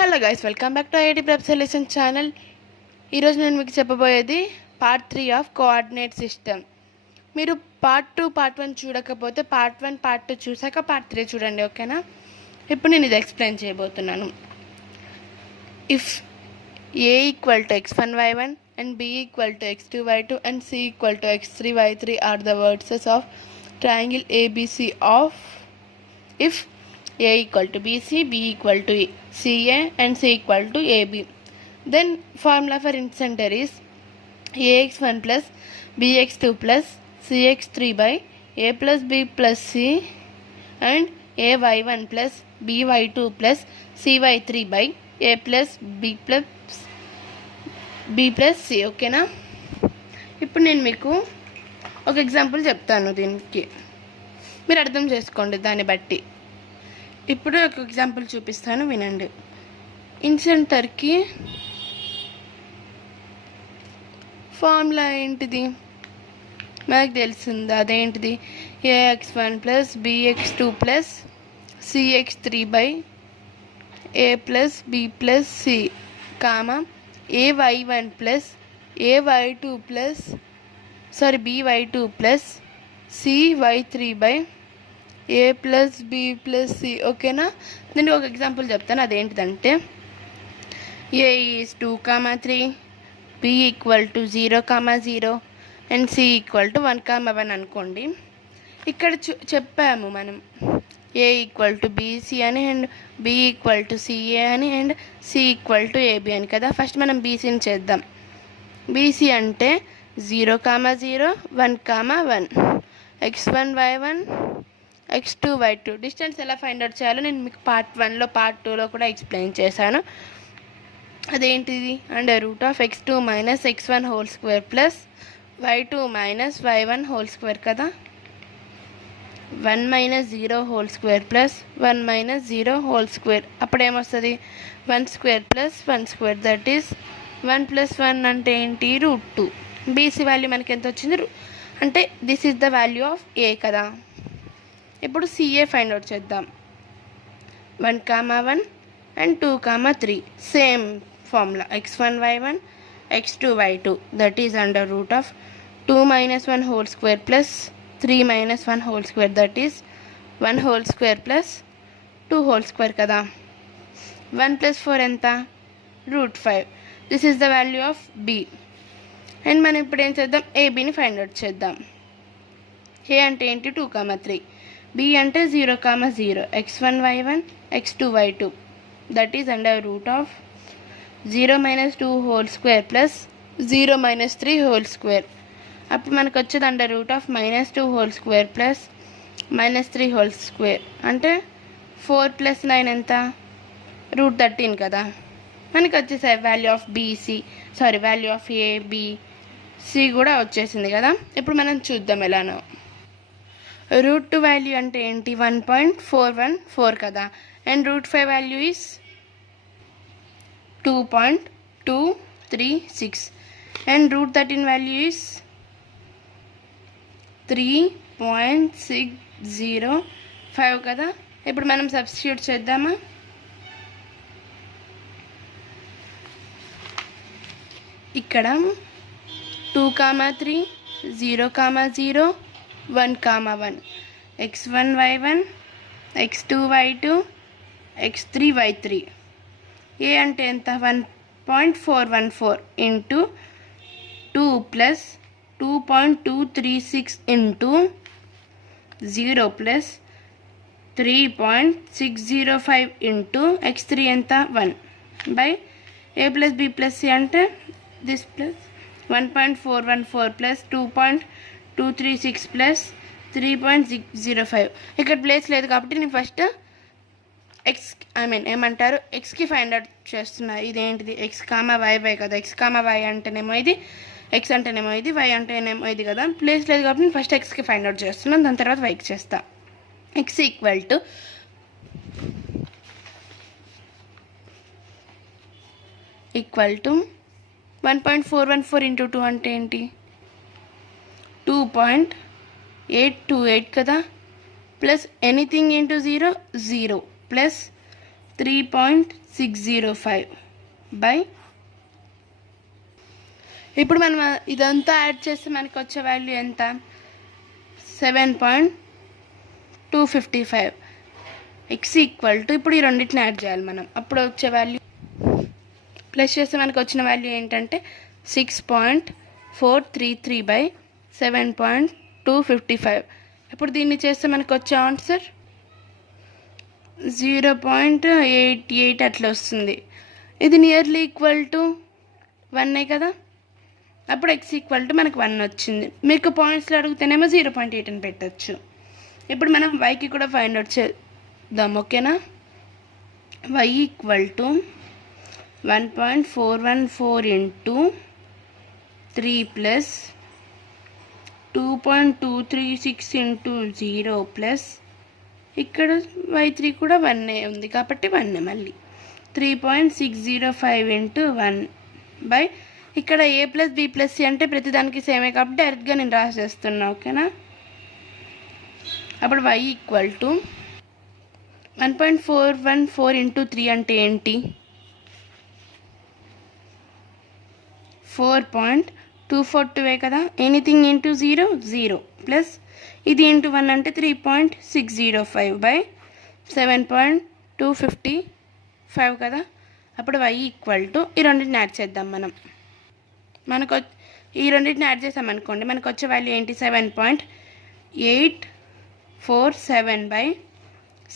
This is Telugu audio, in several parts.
Hello guys, welcome back to IIT prep solution channel. ఈరోజు నేను మీకు చెప్పబోయేది పార్ట్ 3 ఆఫ్ కోఆర్డినేట్ సిస్టమ్. మీరు పార్ట్ 2 పార్ట్ 1 చూడకపోతే పార్ట్ 1 పార్ట్ 2 చూసాక పార్ట్ 3 చూడండి, ఓకేనా? ఇప్పుడు నేను ఇది ఎక్స్ప్లెయిన్ చేయబోతున్నాను. If A equal to x1y1 and b equal to x2y2 and c equal to x3y3 are the vertices of triangle ABC of if A equal to BC, B equal to CA and C equal to AB. Then formula for incenter is AX1 plus BX2 plus CX3 by A plus B plus C and AY1 plus BY2 plus CY3 by A plus B plus C. ఓకేనా? ఇప్పుడు నేను మీకు ఒక ఎగ్జాంపుల్ చెప్తాను, దీనికి మీరు అర్థం చేసుకోండి దాన్ని బట్టి. ఇప్పుడు ఒక ఎగ్జాంపుల్ చూపిస్తాను, వినండి. ఇన్సెంటర్కి ఫార్ములా ఏంటిది మనకు తెలిసింది, అదేంటిది? AX1 plus BX2 plus CX3 by A plus B plus C comma AY1 plus BY2 plus CY3 by A plus B plus C. ఓకేనా? నేను ఒక ఎగ్జాంపుల్ చెప్తాను, అదేంటిదంటే A is 2, 3, B equal to 0, 0 and C equal to 1, 1 అనుకోండి. ఇక్కడ చెప్పాము మనం A ఈక్వల్ టు BC అని and B equal to CA అని and C equal to AB అని కదా. ఫస్ట్ మనం BCని చేద్దాం. BC అంటే 0, 0, 1, 1 x1 y1 x2 y2. Distance ఎలా ఫైండ్ అవుట్ చేయాలో నేను మీకు పార్ట్ 1లో పార్ట్ 2లో కూడా ఎక్స్ప్లెయిన్ చేశాను. అదేంటిది? Under root of x2 minus x1 whole square plus y2 minus y1 whole square కదా. 1 minus 0 whole square plus 1 minus 0 whole square. అప్పుడు ఏమొస్తుంది? 1 square plus 1 square, that is 1 plus 1 అంటే ఏంటి? √2. బీసీ వాల్యూ మనకి ఎంత వచ్చింది అంటే this is the value of A కదా. ఇప్పుడు CA ఫైండ్ అవుట్ చేద్దాం. 1, 1 అండ్ 2, 3. Same formula x1 y1 x2 y2 that is under root of 2 minus 1 whole square plus 3 minus 1 whole square, that is 1 whole square plus 2 whole square కదా. 1 ప్లస్ 4 ఎంత? √5. This is the value of B. And మనం ఇప్పుడు ఏం చేద్దాం? ABని ఫైండ్ అవుట్ చేద్దాం. A అంటే ఏంటి? 2, 3. B అంటే 0, 0 x1 y1 x2 y2 that is under root of 0 minus 2 whole square plus 0 minus 3 whole square. అప్పుడు మనకు వచ్చేది under root of minus 2 whole square plus minus 3 whole square అంటే 4 ప్లస్ 9 ఎంత? √13 కదా. మనకి వచ్చేసాయి value of value of ABC కూడా వచ్చేసింది కదా. ఇప్పుడు మనం చూద్దాం ఎలానో. √2 వాల్యూ అంటే ఏంటి? 1.414 కదా. And √5 value is 2.236 and √13 value is 3.605 కదా. ఇప్పుడు మనం సబ్స్టిట్యూట్ చేద్దామా? ఇక్కడ 2, 3, 0, 0 1, 1 x1 y1 x2 y2 x3 y3. ఏ అంటే ఎంత? 1.414 into 2 plus 2.236 into 0 plus 3.605 into x3 ఎంత? 1 by A plus B plus C అంటే దిస్ ప్లస్ 1.414 ప్లస్ 2.236 ప్లస్ 3.605. ఇక్కడ ప్లేస్ లేదు కాబట్టి నేను ఫస్ట్ ఎక్స్కి ఫైండ్ అవుట్ చేస్తున్నా. ఇదేంటిది? x, y కదా. x, y అంటేనేమో ఇది, x అంటేనేమో ఇది, y అంటేనేమో ఇది కదా. ప్లేస్ లేదు కాబట్టి నేను ఫస్ట్ ఎక్స్కి ఫైండ్ అవుట్ చేస్తున్నాను, దాని తర్వాత వైకి చేస్తా. x ఈక్వల్ టు 1.414 ఇంటూ 2 అంటే ఏంటి? 2.828 కదా. Plus anything into 0 0 plus 3.605 by ఇప్పుడు మనం ఇదంతా యాడ్ చేస్తే మనకు వచ్చే వాల్యూ ఎంత 7.255 ఎక్స్ ఈక్వల్ టు ఇప్పుడు ఈ రెండింటిని యాడ్ చేయాలి మనం అప్పుడు వచ్చే వాల్యూ ప్లస్ చేస్తే మనకు వచ్చిన వాల్యూ ఏంటంటే 6.433 బై 7.255 ఇప్పుడు దీన్ని చేస్తే మనకు వచ్చే ఆన్సర్ 0.88 అట్లా వస్తుంది. ఇది నియర్లీ ఈక్వల్ టు 1 కదా, అప్పుడు ఎక్స్ ఈక్వల్ టు మనకు 1 వచ్చింది. మీకు పాయింట్స్లో అడిగితేనేమో 0.8 అని పెట్టచ్చు. ఇప్పుడు మనం వైకి కూడా ఫైండ్ అవుట్ చేద్దాం, ఓకేనా. Y equal to 1.414 into 3 plus 2.236 into 0 plus ఇక్కడ y3 కూడా 1 ఉంది కాబట్టి 1 మళ్ళీ 3.605 ఇంటూ 1 బై ఇక్కడ a plus b plus c అంటే ప్రతిదానికి సేమే కాబట్టి డైరెక్ట్గా నేను రాసేస్తున్నా, ఓకేనా. అప్పుడు y ఈక్వల్ టు 1.414 ఇంటూ 3 అంటే ఏంటి 4.242 కదా, ఎనీథింగ్ ఇంటూ 0 ప్లస్ ఇది ఇంటూ 1 అంటే 3.605 బై 7.255 కదా. అప్పుడు y ఈక్వల్ టు ఈ రెండింటిని యాడ్ చేద్దాం మనకు ఈ రెండింటిని యాడ్ చేసామనుకోండి మనకు వచ్చే వాల్యూ ఏంటి 7.847 బై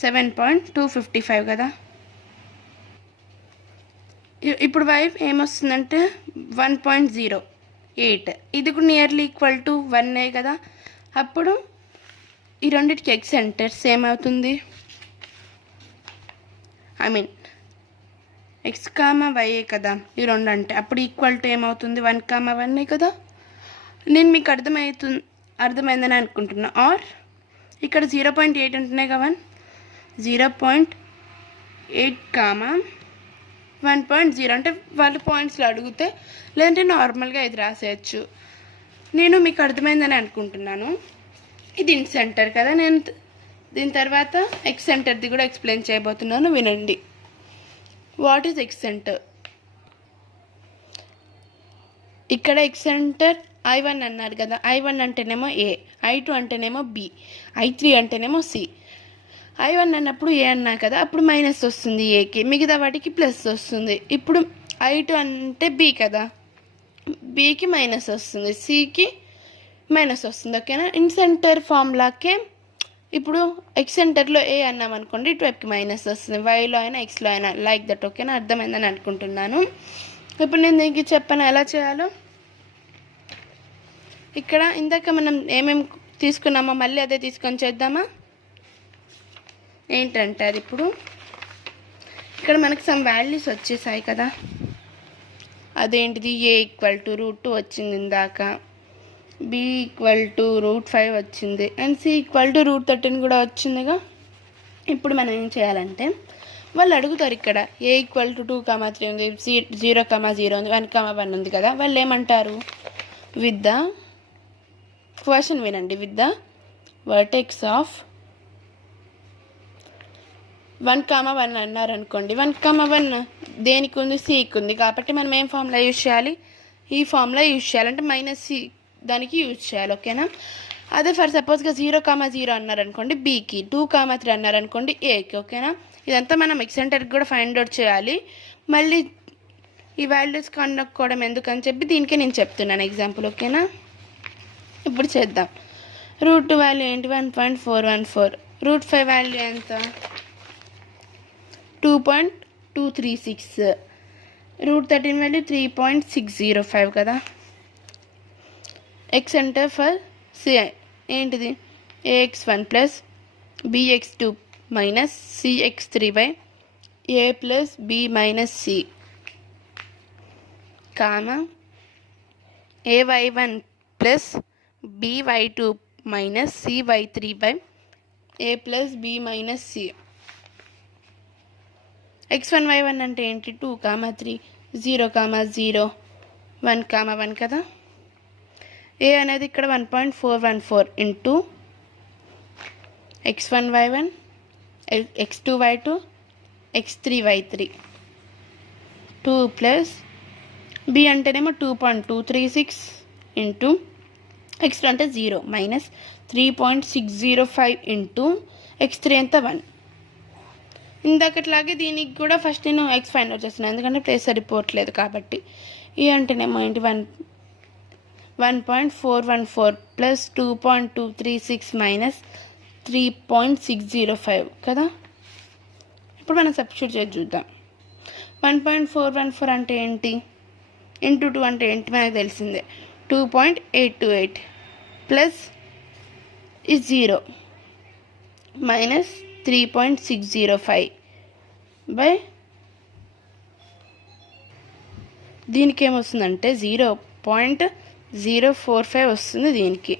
7.255 కదా. ఇప్పుడు y ఏమొస్తుందంటే 1.08 ఇది కూడా నియర్లీ ఈక్వల్ టు 1 కదా. అప్పుడు ఈ రెండింటికి ఎక్స్ సెంటర్ సేమ్ అవుతుంది, ఐ మీన్ ఎక్స్ కామా వైఏ కదా ఈ రెండు అంటే, అప్పుడు ఈక్వల్ టు ఏమవుతుంది 1,1 కదా. నేను మీకు అర్థమైందని అనుకుంటున్నా. ఆర్ ఇక్కడ 0.8 ఉంటున్నాయి కదా 0.8 కామా 1.0 అంటే వాళ్ళు పాయింట్స్లో అడిగితే లేదంటే నార్మల్గా ఇది రాసేయచ్చు. నేను మీకు అర్థమైందని అనుకుంటున్నాను. ఇది ఇన్ సెంటర్ కదా, నేను దీని తర్వాత ఎక్స్ సెంటర్ది కూడా ఎక్స్ప్లెయిన్ చేయబోతున్నాను, వినండి. What is X centre? ఇక్కడ ఎక్స్ సెంటర్ I1 అన్నారు కదా, I1 అంటేనేమో A, I2 అంటేనేమో B, I3 అంటేనేమో C. I1 అన్నప్పుడు A అన్నా కదా, అప్పుడు మైనస్ వస్తుంది ఏకి, మిగతా వాటికి ప్లస్ వస్తుంది. ఇప్పుడు I2 అంటే B కదా, Bకి మైనస్ వస్తుంది, Cకి మైనస్ వస్తుంది, ఓకేనా. ఇన్ సెంటర్ ఫార్ములాకే ఇప్పుడు ఎక్స్ సెంటర్లో ఏ అన్నాం అనుకోండి ఇటువైపుకి మైనస్ వస్తుంది, వైలో అయినా ఎక్స్లో అయినా, లైక్ దట్, ఓకేనా. అర్థమైందని అనుకుంటున్నాను. ఇప్పుడు నేను దీనికి చెప్పాను ఎలా చేయాలో. ఇక్కడ ఇందాక మనం ఏమేమి తీసుకున్నామో మళ్ళీ అదే తీసుకొని చేద్దామా. ఏంటంటే అది ఇప్పుడు ఇక్కడ మనకు సమ్ వాల్యూస్ వచ్చేసాయి కదా, అదేంటిది a ఈక్వల్ టు √2 వచ్చింది ఇందాక, b ఈక్వల్ టు √5 వచ్చింది, అండ్ c ఈక్వల్ టు √13 కూడా వచ్చిందిగా. ఇప్పుడు మనం ఏం చేయాలంటే వాళ్ళు అడుగుతారు ఇక్కడ a ఈక్వల్ టు 2,3 ఉంది, c 0,0 ఉంది, 1,1 ఉంది కదా. వాళ్ళు ఏమంటారు విత్ ద క్వశ్చన్ వినండి, విత్ ద వర్టెక్స్ ఆఫ్ 1,1 అన్నారు అనుకోండి. 1,1 దేనికి ఉంది సికి ఉంది కాబట్టి మనం ఏం ఫార్ములా యూజ్ చేయాలి, ఈ ఫార్ములా యూజ్ చేయాలంటే మైనస్ సి దానికి యూజ్ చేయాలి, ఓకేనా. అదే ఫర్ సపోజ్గా 0,0 అన్నారు అనుకోండి బీకి, 2,3 అన్నారు అనుకోండి ఏకి, ఓకేనా. ఇదంతా మనం ఎక్స్ సెంటర్కి కూడా ఫైండ్ అవుట్ చేయాలి. మళ్ళీ ఈ వాల్యూస్ కనుక్కోవడం ఎందుకని చెప్పి దీనికే నేను చెప్తున్నాను ఎగ్జాంపుల్, ఓకేనా. ఇప్పుడు చేద్దాం. √2 వాల్యూ ఏంటి 1.414, √5 వాల్యూ ఎంత 2.236, √13 వాల్యూ 3.605 కదా. ఎక్స్ సెంటర్ ఫర్ సి ఏంటిది ax1 plus bx2 minus cx3 by a plus b minus c comma ay1 plus by2 minus cy3 by a plus b minus c. x1 y1 అంటే ఏంటి 2,3, 0,0, 1,1 కదా. ఏ అనేది ఇక్కడ 1.414 into x1 y1 x2 y2 x3y3 2 plus B అంటేనేమో 2.236 ఇంటూ x2 అంటే 0 మైనస్ 3.605 ఇంటూ x3 ఎంత 1. ఇందాకట్లాగే దీనికి కూడా ఫస్ట్ నేను ఎక్స్ ఫైండ్ అవుట్ చేస్తున్నాను ఎందుకంటే ప్లేస్ సరిపోవట్లేదు కాబట్టి. ఈ అంటేనేమో ఏంటి 1.414 ప్లస్ 2.236 మైనస్ 3.605 కదా. ఇప్పుడు మనం సబ్స్టిట్యూట్ చేసి చూద్దాం. 1.414 అంటే ఏంటి, ఇంటూ 2 అంటే ఏంటి మనకు తెలిసిందే 2.828 ప్లస్ ఈ 0 మైనస్ 3.605 బై దీనికి ఏమొస్తుందంటే 0.045 వస్తుంది దీనికి.